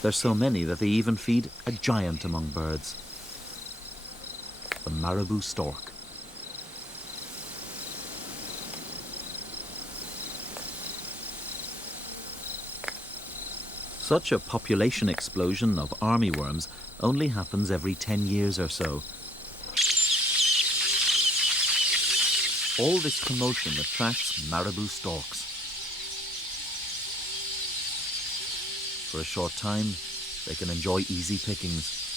There's so many that they even feed a giant among birds, the Marabou stork. Such a population explosion of armyworms only happens every 10 years or so. All this commotion attracts Marabou storks. For a short time, they can enjoy easy pickings.